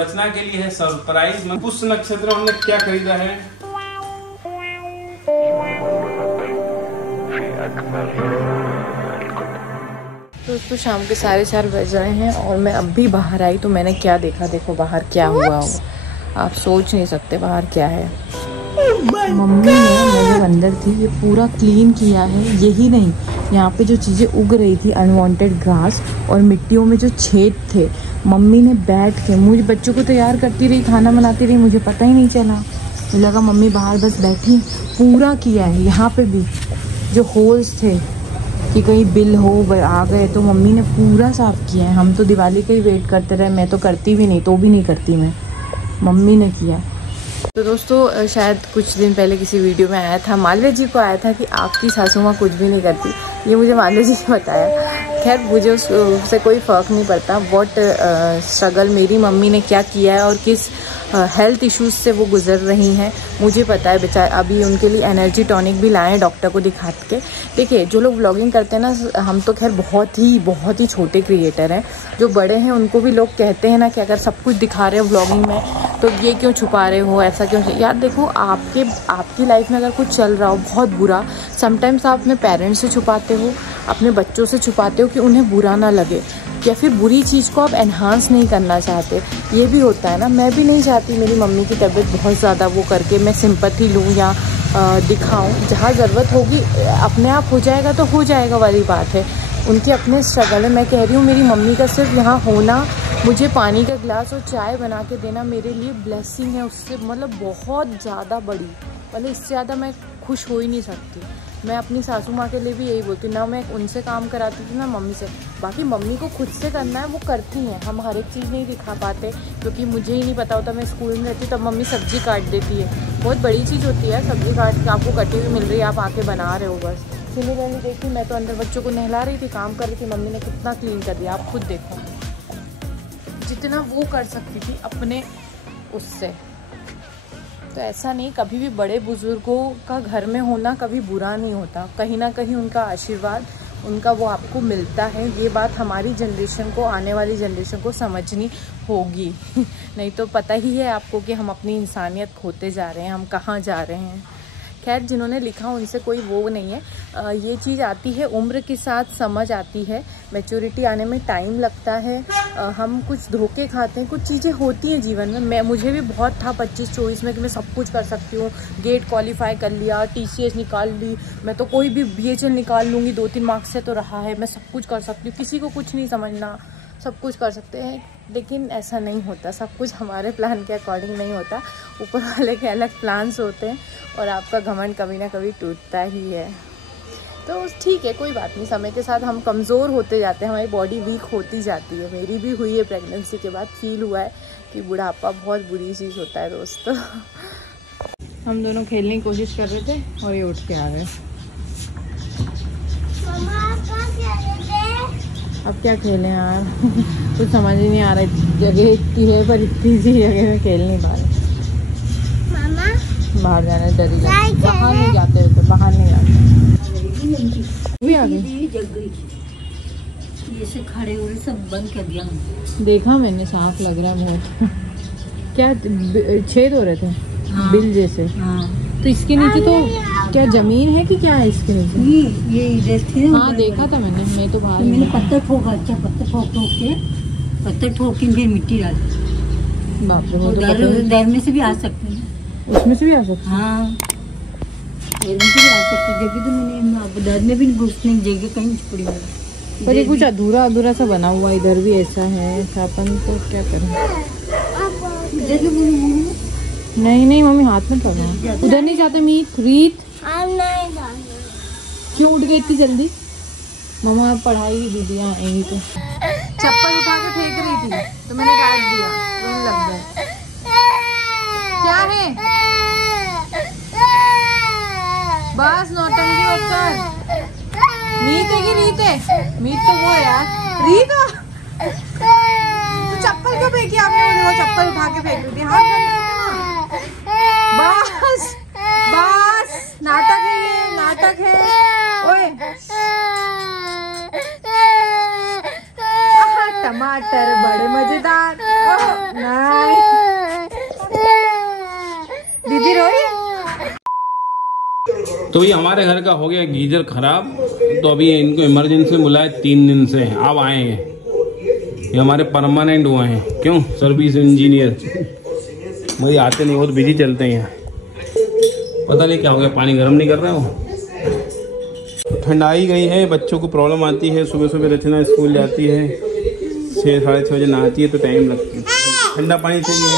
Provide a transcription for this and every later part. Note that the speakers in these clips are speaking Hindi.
रचना के लिए है सरप्राइज। पुष्य नक्षत्र हमने क्या खरीदा है? तो शाम के 4:30 बज रहे हैं और मैं अब भी बाहर आई तो मैंने क्या देखा, देखो बाहर क्या हुआ हो, आप सोच नहीं सकते बाहर क्या है। मम्मी ने, मैं जब अंदर थी, ये पूरा क्लीन किया है। यही नहीं, यहाँ पे जो चीज़ें उग रही थी, अनवांटेड घास और मिट्टियों में जो छेद थे, मम्मी ने बैठ के मुझे बच्चों को तैयार करती रही, खाना बनाती रही, मुझे पता ही नहीं चला। मुझे लगा मम्मी बाहर बस बैठी, पूरा किया है। यहाँ पे भी जो होल्स थे कि कहीं बिल हो आ गए तो मम्मी ने पूरा साफ़ किया है। हम तो दिवाली का ही वेट करते रहे, मैं तो करती भी नहीं, तो भी नहीं करती मैं, मम्मी ने किया। तो दोस्तों शायद कुछ दिन पहले किसी वीडियो में आया था, मालवीय जी को आया था कि आपकी सासू माँ कुछ भी नहीं करती। ये मुझे मालवीय जी ने बताया। खैर मुझे उससे कोई फ़र्क नहीं पड़ता व्हाट स्ट्रगल मेरी मम्मी ने क्या किया है और किस हेल्थ इश्यूज़ से वो गुजर रही हैं, मुझे पता है। बेचारे अभी उनके लिए एनर्जी टॉनिक भी लाए हैं डॉक्टर को दिखा के। देखिए जो लोग व्लॉगिंग करते हैं ना, हम तो खैर बहुत ही छोटे क्रिएटर हैं। जो बड़े हैं उनको भी लोग कहते हैं ना कि अगर सब कुछ दिखा रहे हो व्लॉगिंग में तो ये क्यों छुपा रहे हो, ऐसा क्यों। यार देखो, आपकी लाइफ में अगर कुछ चल रहा हो बहुत बुरा, समटाइम्स आप अपने पेरेंट्स से छुपाते हो, अपने बच्चों से छुपाते हो कि उन्हें बुरा ना लगे, या फिर बुरी चीज़ को आप एनहांस नहीं करना चाहते। ये भी होता है ना। मैं भी नहीं चाहती मेरी मम्मी की तबीयत बहुत ज़्यादा वो करके मैं सिंपैथी लूँ या दिखाऊँ। जहाँ ज़रूरत होगी अपने आप हो जाएगा तो हो जाएगा वाली बात है। उनके अपने स्ट्रगल है। मैं कह रही हूँ मेरी मम्मी का सिर्फ यहाँ होना, मुझे पानी का गिलास और चाय बना के देना मेरे लिए ब्लेसिंग है। उससे मतलब बहुत ज़्यादा बड़ी, मतलब इससे ज़्यादा मैं खुश हो ही नहीं सकती। मैं अपनी सासू माँ के लिए भी यही बोलती हूँ, ना मैं उनसे काम कराती थी ना मम्मी से। बाकी मम्मी को खुद से करना है वो करती हैं, हम हर एक चीज़ नहीं दिखा पाते क्योंकि मुझे ही नहीं पता होता। मैं स्कूल में रहती तब मम्मी सब्ज़ी काट देती है, बहुत बड़ी चीज़ होती है सब्ज़ी काट के आपको कटी हुई मिल रही है, आप आके बना रहे हो बस। सिमिलरली देखी, मैं तो अंदर बच्चों को नहला रही थी, काम कर रही थी, मम्मी ने कितना क्लीन कर दिया, आप खुद देखो। जितना वो कर सकती थी अपने उससे। तो ऐसा नहीं, कभी भी बड़े बुजुर्गों का घर में होना कभी बुरा नहीं होता। कहीं ना कहीं उनका आशीर्वाद, उनका वो आपको मिलता है। ये बात हमारी जनरेशन को, आने वाली जनरेशन को समझनी होगी। नहीं तो पता ही है आपको कि हम अपनी इंसानियत खोते जा रहे हैं, हम कहाँ जा रहे हैं। खैर जिन्होंने लिखा उनसे कोई वो नहीं है। ये चीज़ आती है उम्र के साथ, समझ आती है, मैच्योरिटी आने में टाइम लगता है। हम कुछ धोखे खाते हैं, कुछ चीज़ें होती हैं जीवन में। मुझे भी बहुत था 25-24 में कि मैं सब कुछ कर सकती हूँ। गेट क्वालिफाई कर लिया, TCS निकाल ली, मैं तो कोई भी BHL निकाल लूँगी, 2-3 मार्क्स से तो रहा है, मैं सब कुछ कर सकती हूँ, किसी को कुछ नहीं समझना, सब कुछ कर सकते हैं। लेकिन ऐसा नहीं होता, सब कुछ हमारे प्लान के अकॉर्डिंग नहीं होता। ऊपर वाले के अलग प्लान्स होते हैं और आपका घमंड कभी ना कभी टूटता ही है। तो ठीक है, कोई बात नहीं, समय के साथ हम कमज़ोर होते जाते हैं, हमारी बॉडी वीक होती जाती है। मेरी भी हुई है, प्रेगनेंसी के बाद फील हुआ है कि बुढ़ापा बहुत बुरी चीज़ होता है दोस्तों। हम दोनों खेलने की कोशिश कर रहे थे और ये उठ के आ गए। अब क्या खेलें यार। कुछ समझ ही नहीं आ रहा है, जगह इतनी है पर इतनी सी जगह में खेल नहीं पा रहे। बाहर जाने डर ही लगता, बाहर नहीं जाते होते, बाहर नहीं जाते। भी आ गई, जग गई, ये से खड़े हुए सब बंद कर दिया। देखा मैंने, साफ लग रहा है बहुत। क्या छेद हो रहे थे? हाँ। बिल जैसे। हाँ। तो इसके नीचे तो क्या जमीन है कि क्या है इसके नीचे? ये इधर थे। हाँ देखा था मैंने, मैं तो बाहर। मैंने पत्थर ठोका, अच्छा पत्थर ठोक के फिर मिट्टी डाल। बाप रे, दर में से भी आ सकते हैं, उसमें से भी आ सकते हैं। हाँ दर में से भी आ सकते हैं। जगह तो मैंने दर में भी घुसने की जगह कहीं छुपड़ी है, पर ये कुछ अधूरा अधूरा सा बना हुआ, इधर भी ऐसा है, ऐसा अपन तो क्या करें। नहीं नहीं मम्मी, हाथ में पकड़ा, उधर नहीं जाते। रीत क्यों उठ गई इतनी जल्दी? मम्मा पढ़ाई दीदी आएंगी तो। चप्पल उठा के फेंक रही थी तो मैंने डांट दिया, रोने लग गए। क्या है? बस नौटंकी मत कर। मीत है कि रीत है? मीत तो वो है यार, रीत। तो चप्पल क्यों फेंकी आपने? मुझे वो चप्पल उठा के फेंक रही थी। हाँ बस बस, नाटक है ये, नाटक है। ओए टमाटर बड़े मजेदार। दीदी रोई। तो ये हमारे घर का हो गया गीजर खराब, तो अभी इनको इमरजेंसी बुलाए 3 दिन से, अब आएंगे। ये हमारे परमानेंट हुए हैं। क्यों? सर्विस इंजीनियर भाई आते नहीं, बहुत बिजी चलते हैं यहाँ। पता नहीं क्या हो गया, पानी गर्म नहीं कर रहे हो। ठंडाई गई है, बच्चों को प्रॉब्लम आती है। सुबह सुबह रचना स्कूल जाती है, 6 साढ़े 6 बजे नहाती है तो टाइम लगती है। ठंडा पानी चाहिए,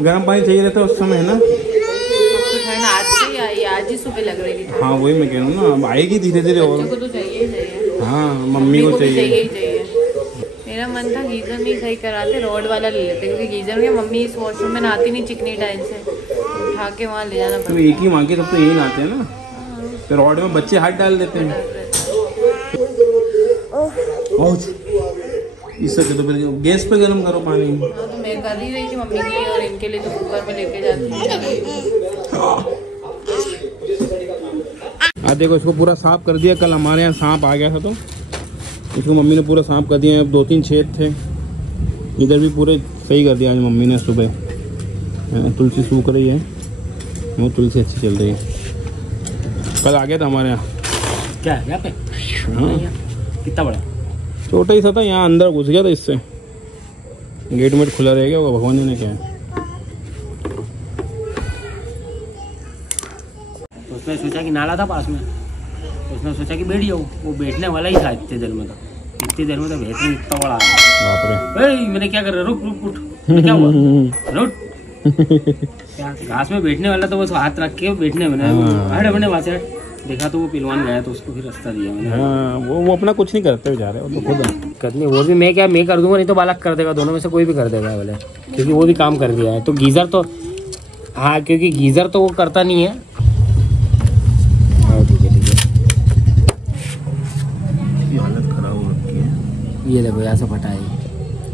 गर्म पानी चाहिए रहता है उस समय, है ना। ठंड आज से आई, आज ही सुबह लग रही थी। हाँ वही मैं कह रहा हूँ ना, अब आएगी धीरे धीरे। और को तो चाहिए ही चाहिए। हाँ मम्मी को चाहिए। मेरा मन था गीजर नहीं सही कराते, रॉड वाला ले लेते, क्योंकि गीजर में मम्मी इस वॉशरूम में नहाती नहीं चिकनी टाइल से, उठा के वहाँ ले जाना तो एक ही माँ के सब तो यही नहाते हैं ना, तो रॉड में बच्चे हाथ डाल देते हैं। इससे तो फिर गैस पे गर्म करो पानी। हाँ तो मैं कर ही रही थी मम्मी की, और इनके लिए तो कुकर में लेके जाती हूँ। देखो इसको पूरा साफ कर दिया। कल हमारे यहाँ सांप आ गया था तो इसको मम्मी ने पूरा साफ कर दिया। अब 2-3 छेद थे, इधर भी पूरे सही कर दिया आज मम्मी ने सुबह। तुलसी सूख रही है, वो तुलसी अच्छी चल रही है। कल आ गया था हमारे यहाँ। क्या है यहाँ पे? हाँ कितना बड़ा? छोटा ही सा था, यहाँ अंदर घुस गया था। इससे गेट मेट खुला रहेगा, होगा भगवान ने क्या है। तो उसने सोचा कि नाला था पास में, उसने सोचा कि बैठ जाओ। वो बैठने वाला ही था इतनी देर में, तो इतनी देर में तो भैंस ने इतना बड़ा बाप रे। मैंने क्या कर रहा, रुक रुक उठ, क्या हुआ रुक। क्या घास में बैठने वाला, तो बस हाथ रख के बैठने में हट अपने वहाँ से देखा तो वो पिलवान गया, तो उसको फिर रास्ता दिया मैंने। हाँ वो अपना कुछ नहीं करते जा रहे, वो तो खुद करनी। वो भी मैं क्या मैं कर दूंगा, नहीं तो बालक कर देगा, दोनों में से कोई भी कर देगा बोले, क्योंकि वो भी काम कर दिया है। तो गीजर तो हाँ, क्योंकि गीजर तो वो करता नहीं है। ठीक है हालत खराब हो रखी है। ये देखो यहाँ से फटा है,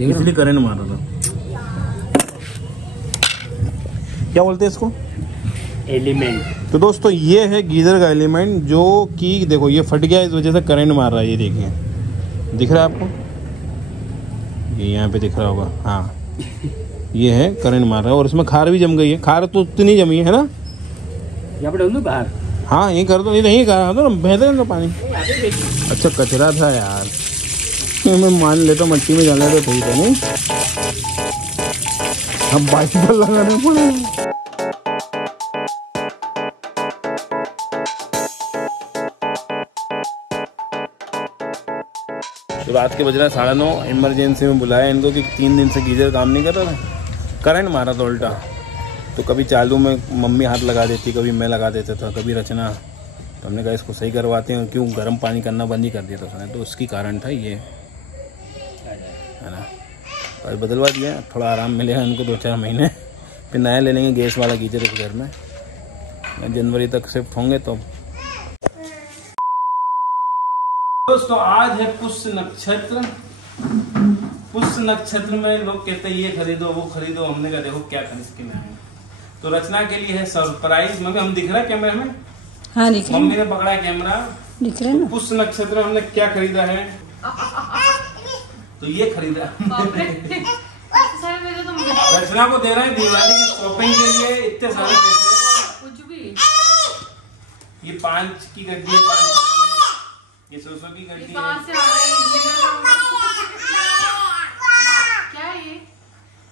इसलिए करंट मार रहा था। क्या बोलते हैं इसको? एलिमेंट। तो दोस्तों ये है गीजर का एलिमेंट, जो कि देखो ये फट गया, इस वजह से करंट मार रहा है। ये देखिए, दिख रहा है आपको? ये यहाँ पे दिख रहा होगा। हाँ ये है करंट मार रहा है, और इसमें खार भी जम गई है। खार तो उतनी जमी है ना, यहाँ पे डाल दो बाहर। हाँ यही कर दो, नहीं कर दो ना, बेहतर का पानी। अच्छा कचरा था यार, मैं मान लेता मट्टी में जाना तो सही था। नहीं हम बाइक पर लगाने पड़े। तो रात के बज रहा है 9:30। इमरजेंसी में बुलाया इनको कि 3 दिन से गीजर काम नहीं कर रहा था, करंट मारा था उल्टा। तो कभी चालू में मम्मी हाथ लगा देती, कभी मैं लगा देता था, कभी रचना। तो हमने कहा इसको सही करवाते हैं, क्यों गर्म पानी करना बंद ही कर दिया था उसने। तो उसकी कारण था ये, है ना। और बदलवा दिया, थोड़ा आराम मिलेगा इनको 2-4 महीने, फिर नया ले लेंगे गैस वाला गीजर इस घर में। जनवरी तक शिफ्ट होंगे तो। दोस्तों आज है पुष्य नक्षत्र। पुष्य नक्षत्र में लोग कहते हैं ये खरीदो वो खरीदो, हमने कहा देखो क्या खरीद के लाए। तो रचना के लिए है सरप्राइज। मम्मी हम दिख रहा है कैमरा में? हाँ दिख रहे, मम्मी ने पकड़ा है कैमरा, दिख रहे ना। पुष्य नक्षत्र में हमने क्या खरीदा है? तो ये खरीदा रचना को दे रहे हैं दिवाली की शॉपिंग के लिए इतने सारे पैसे। कुछ भी ये 5 की गड्डी है, 500 की, ये 100 की गड्डी है। क्या है ये?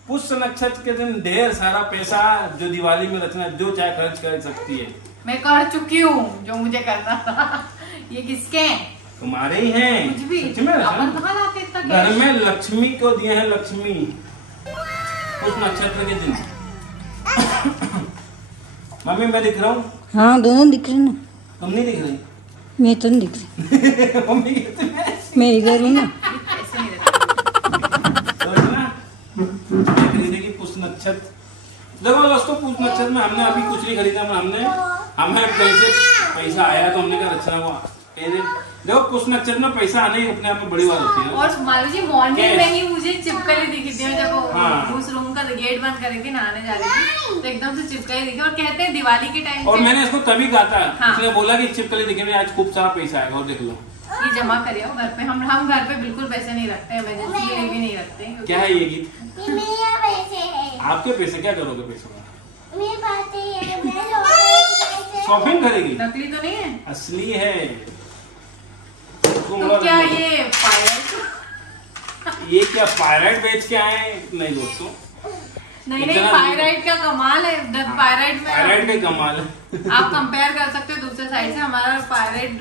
पुष्य नक्षत्र के दिन ढेर सारा पैसा जो दिवाली में रचना जो चाहे खर्च कर सकती है। मैं कर चुकी हूँ जो मुझे करना था। ये किसके हैं? तुम्हारे ही हैं। कुछ भी सच में अपन कहाँ लाते इतना घर कैश? में लक्ष्मी को दिए हैं, लक्ष्मी पुष्य नक्षत्र के दिन। मम्मी मैं दिख रहा हूँ? हाँ दोनों दिख रहे ना। तुम नहीं दिख रही? मैं तो नहीं दिख रही, मम्मी कहते हैं मैं इधर हूँ ना। ऐसे नहीं रहता। खरीदेगी पुष्य नक्षत्र। देखो दोस्तों पुष्य नक्षत्र में हमने अभी कुछ नहीं खरीदा, हमें कहीं से पैसा आया तो हमने कहा रचना को देखो कुछ नक्षत्र में पैसा आना ही अपने आप में बड़ी बात होती है। और मालू जी मॉर्निंग में ही मुझे चिपकली दिखी थी, जब हाँ। उस रूम का गेट बंद करी थी, नहाने जा रही थी तो एकदम से चिपकली दिखी। और कहते हैं दिवाली के टाइम और मैंने इसको तभी कहा था, हाँ। इसने बोला कि चिपकली दिखेगी आज खूब सारा पैसा आएगा, और देख लो ये जमा करिए घर पे। हम घर पे बिल्कुल पैसे नहीं रखते, इमरजेंसी के लिए भी नहीं रखते। क्या है ये गीत? मेरे पैसे है, आपके पैसे क्या करोगे पैसों का? मेरे पास है, मैं लोग शॉपिंग करेगी? नकली तो नहीं है, असली है। तो क्या ये ये क्या पायराइट बेच के आए? नहीं दोस्तों, नहीं पायराइट का कमाल है। पायराइट में पायराइट का कमाल है। आप कंपेयर कर सकते हो दूसरे साइड से, हमारा पायराइट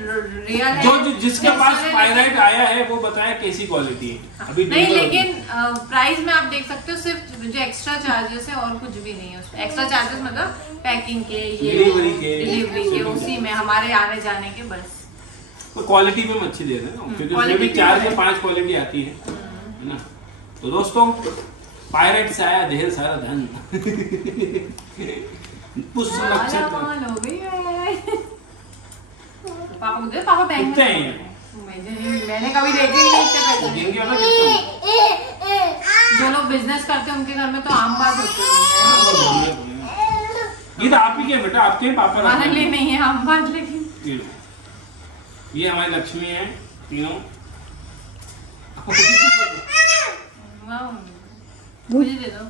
रियल है। जो जिसके पास पायराइट आया है वो बताया कैसी क्वालिटी है। अभी नहीं, लेकिन प्राइस में आप देख सकते हो सिर्फ जो एक्स्ट्रा चार्जेस है और कुछ भी नहीं है उसमें। एक्स्ट्रा चार्जेस मतलब पैकिंग के, ये डिलीवरी के, उसी में हमारे आने जाने के, बस। तो क्वालिटी भी हम अच्छी दे रहे हैं, क्योंकि उसमें भी 4 से 5 क्वालिटी आती है ना। तो दोस्तों पायरेट से आया ढेर सारा धन। पुष्य नक्षत्र पापा को दे, पापा बैंक कितने में हैं? मैंने कभी देखे नहीं इतने पैसे। दिन के वाला कितना? जो लोग बिजनेस करते हैं उनके घर में तो आम बात होती है। ये तो आप ही के बेटा, आपके ही पापा रखते हमारे लिए हैं। नहीं है आम बात, लेकिन ये हमारी लक्ष्मी है तीनों। मुझे दे दो।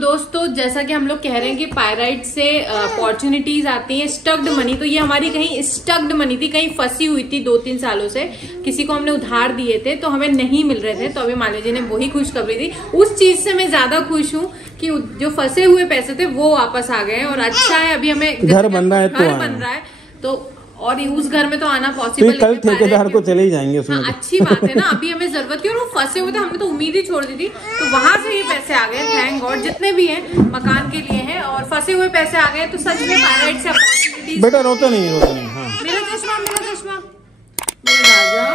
दोस्तों जैसा कि हम लोग कह रहे हैं कि पायराइट से अपॉर्चुनिटीज आती हैं, स्टक्ड मनी। तो ये हमारी कहीं स्टक्ड मनी थी, कहीं फंसी हुई थी 2-3 सालों से। किसी को हमने उधार दिए थे तो हमें नहीं मिल रहे थे, तो अभी मालिक जी ने वही खुशखबरी दी। उस चीज से मैं ज्यादा खुश हूँ कि जो फंसे हुए पैसे थे वो वापस आ गए हैं। और अच्छा है अभी हमें घर बन रहा है, घर बन रहा है तो, और उस घर में तो आना पॉसिबल कल ठेकेदार को चले ही जाएंगे उसमें। हाँ, अच्छी बात है ना, अभी हमें जरूरत थी। और वो फंसे हुए थे, हमने तो उम्मीद ही छोड़ दी थी, तो वहां से ये पैसे आ गए, थैंक गॉड। जितने भी हैं मकान के लिए हैं और फंसे हुए पैसे आ गए, तो सच में पायराइट से अपॉर्चुनिटीज। बेटा रोते नहीं, रोते नहीं। हाँ मेरा चश्मा, मेरा चश्मा, मेरा राजा।